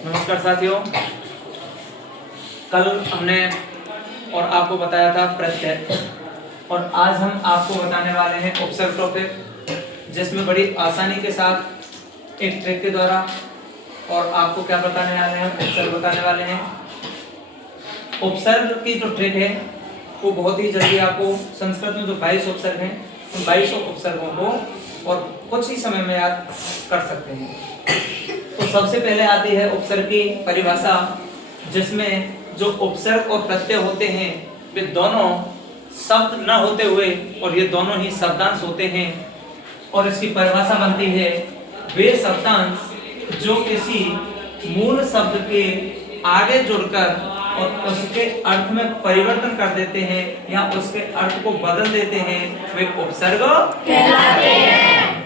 नमस्कार साथियों, कल हमने और आपको बताया था प्रत्यय और आज हम आपको बताने वाले हैं उपसर्ग टॉपिक, जिसमें बड़ी आसानी के साथ एक ट्रिक के द्वारा और आपको क्या बताने वाले हैं, उपसर्ग बताने वाले हैं। उपसर्ग की जो ट्रिक है वो बहुत ही जल्दी आपको संस्कृत में जो 22 उपसर्ग हैं उन 22 उपसर्गों को और कुछ ही समय में याद कर सकते हैं। तो सबसे पहले आती है उपसर्ग की परिभाषा, जिसमें जो उपसर्ग और प्रत्यय होते हैं वे दोनों शब्द न होते हुए और ये दोनों ही शब्दांश होते हैं। और इसकी परिभाषा बनती है वे शब्दांश जो किसी मूल शब्द के आगे जुड़कर और उसके अर्थ में परिवर्तन कर देते हैं या उसके अर्थ को बदल देते हैं, वे उपसर्ग कहलाते हैं।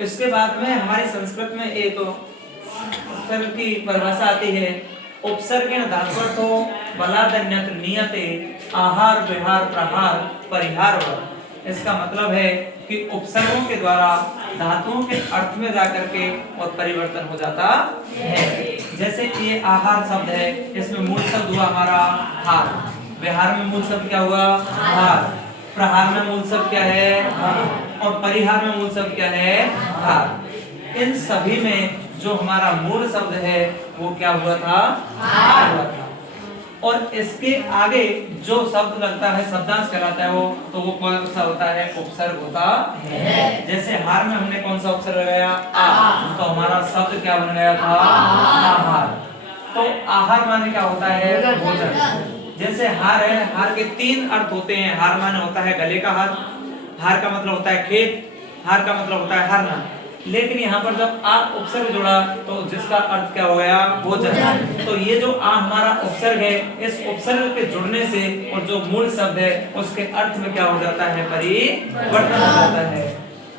इसके बाद में हमारी संस्कृत में एक उपसर्ग की परिभाषा आती है, उपसर्गेण धात्वर्थो बलादन्यत्र नियते आहार विहार प्रहार परिहार। इसका मतलब है कि उपसर्गों के द्वारा धातुओं के अर्थ में जाकर के और परिवर्तन हो जाता है। जैसे ये आहार शब्द है, इसमें मूल शब्द हुआ हमारा हार, विहार में मूल शब्द क्या हुआ हार, प्रहार में मूल शब्द क्या है और परिहार में मूल शब्द क्या है हार। इन सभी में जो हमारा मूल शब्द है वो क्या हुआ था हार हुआ था। और इसके आगे जो शब्द लगता है शब्दांश कहलाता है वो कौन सा होता है, उपसर्ग होता है। जैसे हार में हमने कौन सा उपसर्ग लगाया आ, तो हमारा शब्द क्या बन गया था आहार। तो आहार माने क्या होता है भोजन। जैसे हार है, हार के 3 अर्थ होते हैं। हार माने होता है गले का हार, हार का मतलब होता है खेत, हार का मतलब होता है हरना। लेकिन यहाँ पर जब आ उपसर्ग जुड़ा तो जिसका अर्थ क्या हो गया भोजन। तो ये जो आ हमारा उपसर्ग है, इस उपसर्ग के जुड़ने से और जो मूल शब्द है उसके अर्थ में क्या हो जाता है परिवर्तन हो जाता है।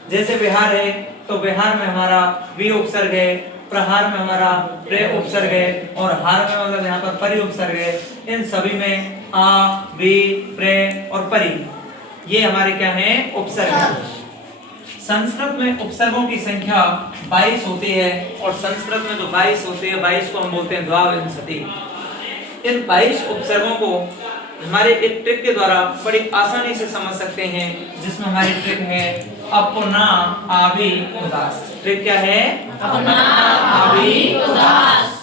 जैसे विहार है तो विहार में हमारा वी उपसर्ग है, प्रहार में हमारा प्रे उपसर्ग है और हार में मतलब यहाँ पर परि उपसर्ग है। इन सभी में आ वी प्रे और परि ये हमारे क्या है उपसर्ग है। संस्कृत में उपसर्गों की संख्या 22 होती है और संस्कृत में जो 22 होती है 22 को हम बोलते हैं द्वाविंशति। इन 22 उपसर्गों को हमारे एक ट्रिक के द्वारा बड़ी आसानी से समझ सकते हैं, जिसमें हमारी ट्रिक है अपना आवी उदास। ट्रिक क्या है अपना आवी उदास।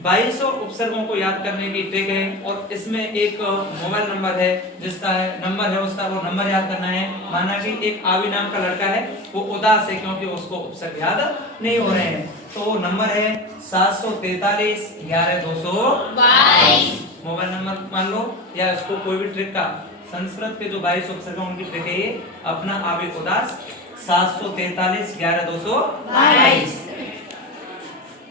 22 उपसर्गों को याद करने की ट्रिक है और इसमें एक मोबाइल नंबर है, जिसका नंबर है उसका वो नंबर याद करना है। माना कि एक आवी नाम का लड़का है, वो उदास है क्योंकि उसको उपसर्ग याद नहीं हो रहे हैं। तो वो नंबर है 743 11 222। मोबाइल नंबर मान लो या इसको कोई भी ट्रिक का संस्कृत के जो 22 उपसर्ग उनकी ट्रिक है ये अपना आवी उदास 743 11 222।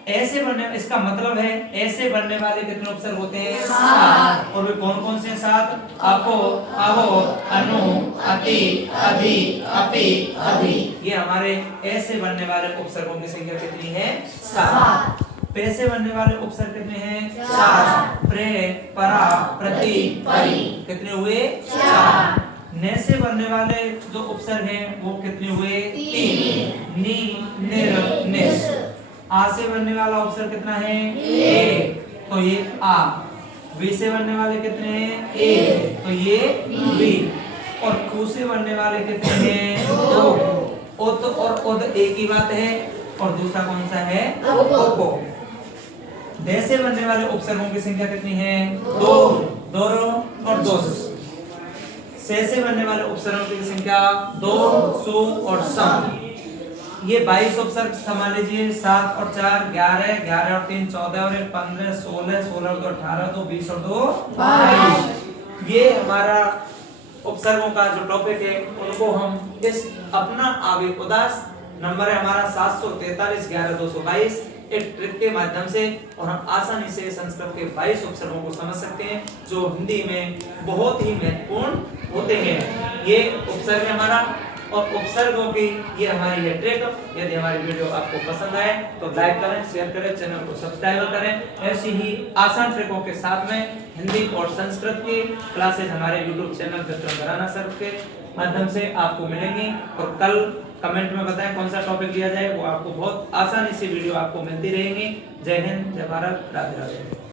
ऐसे बनने, इसका मतलब है ऐसे बनने वाले कितने उपसर्ग होते हैं 7। और वे कौन कौन से 7, अपो अहो अनु अति अधि अपि अधि। ये हमारे ऐसे बनने वाले उपसर्गों की संख्या कितनी है 7। पैसे बनने वाले उपसर्ग कितने हैं 4। प्रे परा प्रति परि कितने हुए 4। ने से बनने वाले जो उपसर्ग हैं वो कितने हुए 3। नी निर निस। आ से बनने वाला उपसर्ग कितना है 1, तो ये आ। वी से बनने वाले कितने हैं 1, तो ये वी। और कु से बनने वाले कितने हैं 2। उत और उद एक ही बात है और दूसरा कौन सा है ओको। दे से बनने वाले उपसर्गों की संख्या कितनी है 2, दोरो और दोस। से बनने वाले उपसर्गों की संख्या 2, सु और सम। ये 22 उपसर्ग संभाल लीजिए। 7 और 4 11, 11 और 3 14 और 1 15 16, 16 और 2 18, 2 20 और 2 22। ये हमारा उपसर्गों का जो टॉपिक है उनको हम इस अपना आवी उदास नंबर है हमारा 743 11 222 एक ट्रिक के माध्यम से और हम आसानी से संस्कृत के 22 उपसर्गों को समझ सकते हैं, जो हिंदी में बहुत ही महत्वपूर्ण होते हैं। ये उपसर्ग है हमारा और उपसर्गों की ये हमारी है ट्रिक। यदि हमारी वीडियो आपको पसंद आए तो लाइक करें, शेयर करें, चैनल को सब्सक्राइब करें। ऐसी ही आसान ट्रिकों के साथ में हिंदी और संस्कृत की क्लासेज हमारे YouTube चैनल विक्रम घराना सर के माध्यम से आपको मिलेंगी। और कल कमेंट में बताएं कौन सा टॉपिक लिया जाए, वो आपको बहुत आसानी से वीडियो आपको मिलती रहेंगी। जय हिंद, जय भारत, राधे राधे।